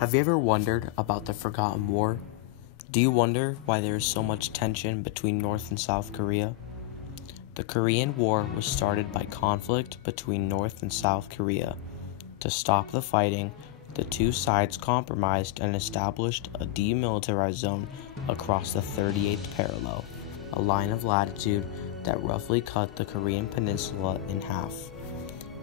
Have you ever wondered about the forgotten war? Do you wonder why there is so much tension between North and South Korea? The Korean War was started by conflict between North and South Korea. To stop the fighting, the two sides compromised and established a demilitarized zone across the 38th parallel, a line of latitude that roughly cut the Korean peninsula in half.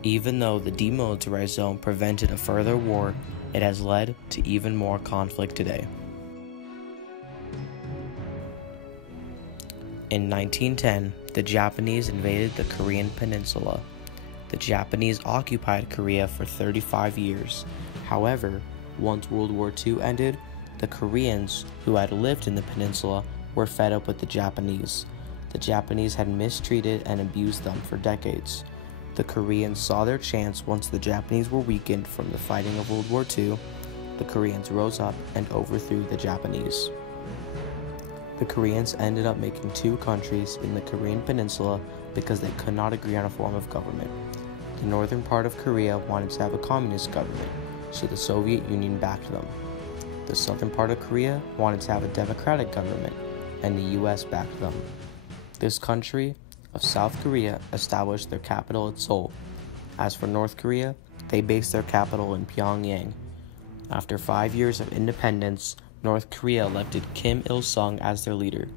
Even though the demilitarized zone prevented a further war, it has led to even more conflict today. In 1910, the Japanese invaded the Korean peninsula. The Japanese occupied Korea for 35 years. However, once World War II ended, the Koreans who had lived in the peninsula were fed up with the Japanese. The Japanese had mistreated and abused them for decades. The Koreans saw their chance once the Japanese were weakened from the fighting of World War II. The Koreans rose up and overthrew the Japanese. The Koreans ended up making two countries in the Korean peninsula because they could not agree on a form of government. The northern part of Korea wanted to have a communist government, so the Soviet Union backed them. The southern part of Korea wanted to have a democratic government, and the US backed them. This country of South Korea established their capital at Seoul. As for North Korea, they based their capital in Pyongyang. After 5 years of independence, North Korea elected Kim Il-sung as their leader.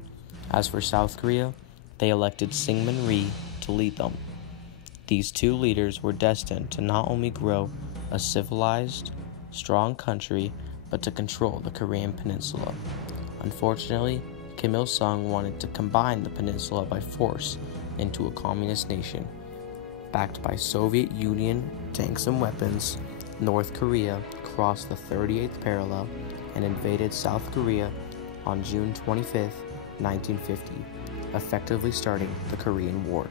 As for South Korea, they elected Syngman Rhee to lead them. These two leaders were destined to not only grow a civilized, strong country, but to control the Korean peninsula. Unfortunately, Kim Il-sung wanted to combine the peninsula by force into a communist nation. Backed by Soviet Union tanks and weapons, North Korea crossed the 38th parallel and invaded South Korea on June 25, 1950, effectively starting the Korean War.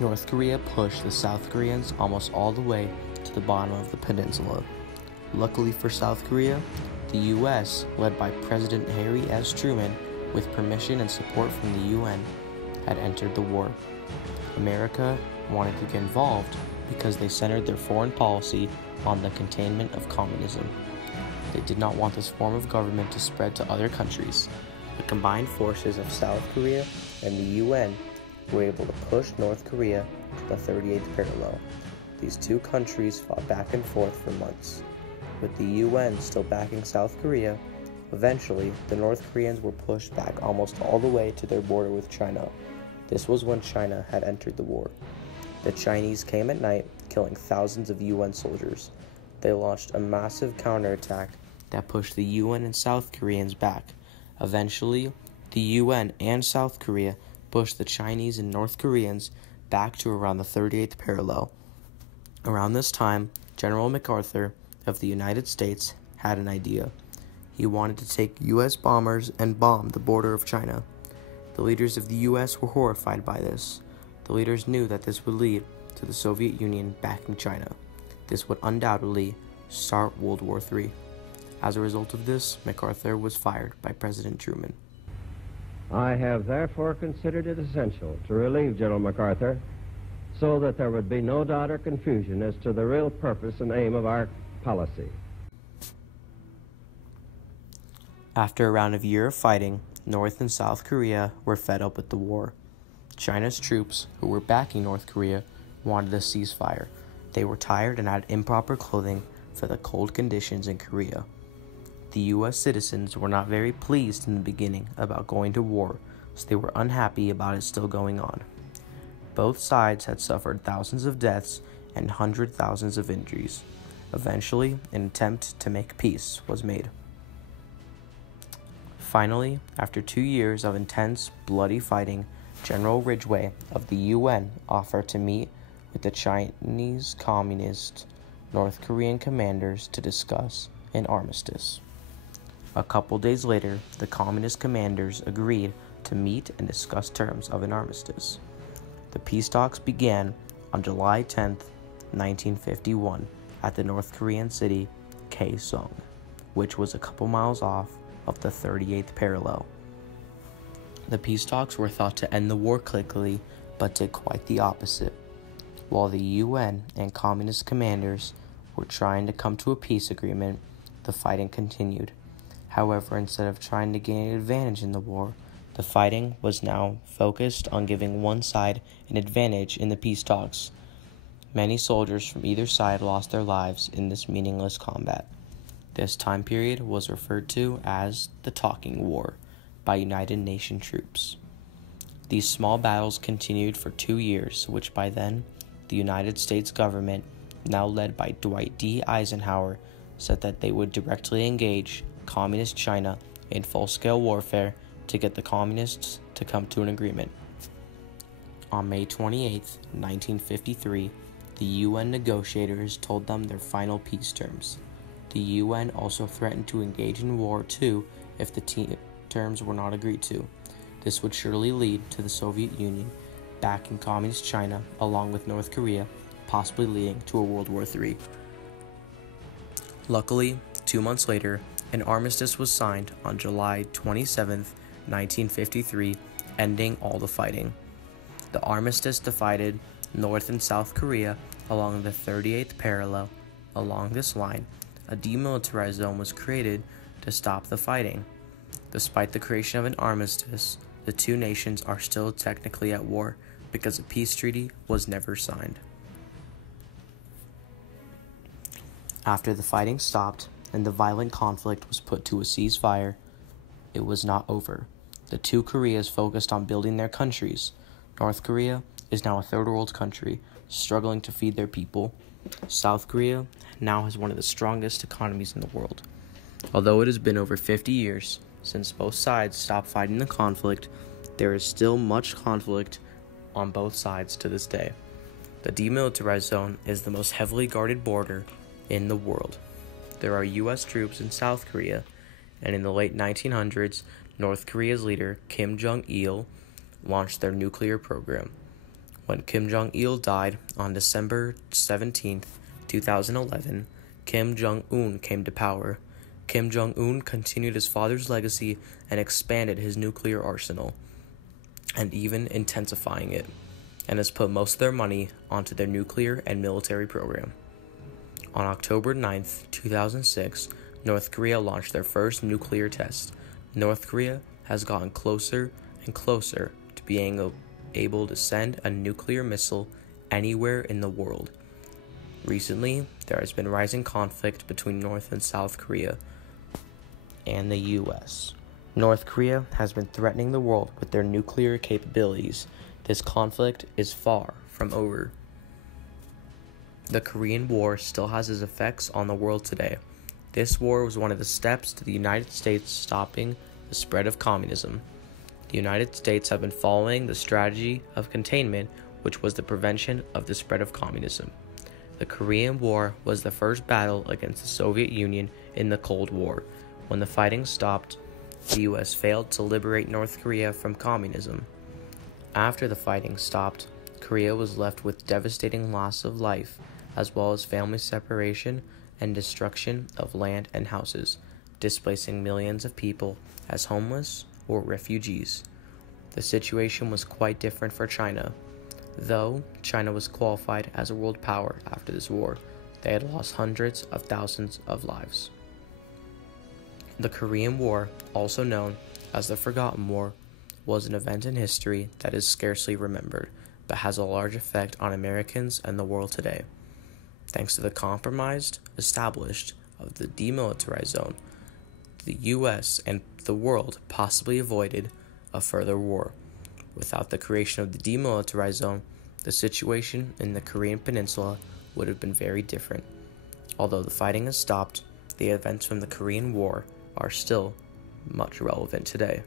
North Korea pushed the South Koreans almost all the way to the bottom of the peninsula. Luckily for South Korea, the U.S., led by President Harry S. Truman, with permission and support from the UN, had entered the war. America wanted to get involved because they centered their foreign policy on the containment of communism. They did not want this form of government to spread to other countries. The combined forces of South Korea and the UN were able to push North Korea to the 38th parallel. These two countries fought back and forth for months. With the UN still backing South Korea, eventually the North Koreans were pushed back almost all the way to their border with China. This was when China had entered the war. The Chinese came at night, killing thousands of UN soldiers. They launched a massive counterattack that pushed the UN and South Koreans back. Eventually, the UN and South Korea pushed the Chinese and North Koreans back to around the 38th parallel. Around this time, General MacArthur of the United States had an idea. He wanted to take US bombers and bomb the border of China. The leaders of the US were horrified by this. The leaders knew that this would lead to the Soviet Union backing China. This would undoubtedly start World War III. As a result of this, MacArthur was fired by President Truman. I have therefore considered it essential to relieve General MacArthur so that there would be no doubt or confusion as to the real purpose and aim of our policy. After around a year of fighting, North and South Korea were fed up with the war. China's troops, who were backing North Korea, wanted a ceasefire. They were tired and had improper clothing for the cold conditions in Korea. The U.S. citizens were not very pleased in the beginning about going to war, so they were unhappy about it still going on. Both sides had suffered thousands of deaths and hundreds of thousands of injuries. Eventually, an attempt to make peace was made. Finally, after 2 years of intense, bloody fighting, General Ridgway of the UN offered to meet with the Chinese Communist North Korean commanders to discuss an armistice. A couple days later, the Communist commanders agreed to meet and discuss terms of an armistice. The peace talks began on July 10, 1951, at the North Korean city Kaesong, which was a couple miles off of the 38th parallel. The peace talks were thought to end the war quickly, but did quite the opposite. While the UN and communist commanders were trying to come to a peace agreement, the fighting continued. However, instead of trying to gain an advantage in the war, the fighting was now focused on giving one side an advantage in the peace talks. Many soldiers from either side lost their lives in this meaningless combat. This time period was referred to as the Talking War by United Nations troops. These small battles continued for 2 years, which by then, the United States government, now led by Dwight D. Eisenhower, said that they would directly engage Communist China in full-scale warfare to get the Communists to come to an agreement. On May 28, 1953, the UN negotiators told them their final peace terms. The UN also threatened to engage in war too if the terms were not agreed to. This would surely lead to the Soviet Union backing Communist China along with North Korea, possibly leading to a World War III. Luckily, 2 months later, an armistice was signed on July 27, 1953, ending all the fighting. The armistice divided North and South Korea along the 38th parallel. Along this line, a demilitarized zone was created to stop the fighting. Despite the creation of an armistice, the two nations are still technically at war because a peace treaty was never signed. After the fighting stopped and the violent conflict was put to a ceasefire, it was not over. The two Koreas focused on building their countries. North Korea is now a third world country, struggling to feed their people. South Korea now has one of the strongest economies in the world. Although it has been over 50 years since both sides stopped fighting the conflict, there is still much conflict on both sides to this day. The demilitarized zone is the most heavily guarded border in the world. There are U.S. troops in South Korea, and in the late 1900s, North Korea's leader, Kim Jong-il, launched their nuclear program. When Kim Jong-il died on December 17, 2011, Kim Jong-un came to power. Kim Jong-un continued his father's legacy and expanded his nuclear arsenal, and even intensifying it, and has put most of their money onto their nuclear and military program. On October 9, 2006, North Korea launched their first nuclear test. North Korea has gotten closer and closer to being able to send a nuclear missile anywhere in the world. Recently, there has been rising conflict between North and South Korea and the U.S. North Korea has been threatening the world with their nuclear capabilities. This conflict is far from over. The Korean War still has its effects on the world today. This war was one of the steps to the United States stopping the spread of communism. The United States have been following the strategy of containment, which was the prevention of the spread of communism. The Korean War was the first battle against the Soviet Union in the Cold War. When the fighting stopped, the U.S. failed to liberate North Korea from communism. After the fighting stopped, Korea was left with devastating loss of life, as well as family separation and destruction of land and houses, displacing millions of people as homeless or refugees. The situation was quite different for China. Though China was qualified as a world power after this war, they had lost hundreds of thousands of lives. The Korean War, also known as the Forgotten War, was an event in history that is scarcely remembered, but has a large effect on Americans and the world today. Thanks to the compromise established of the demilitarized zone, the U.S. and the world possibly avoided a further war. Without the creation of the demilitarized zone, the situation in the Korean Peninsula would have been very different. Although the fighting has stopped, the events from the Korean War are still much relevant today.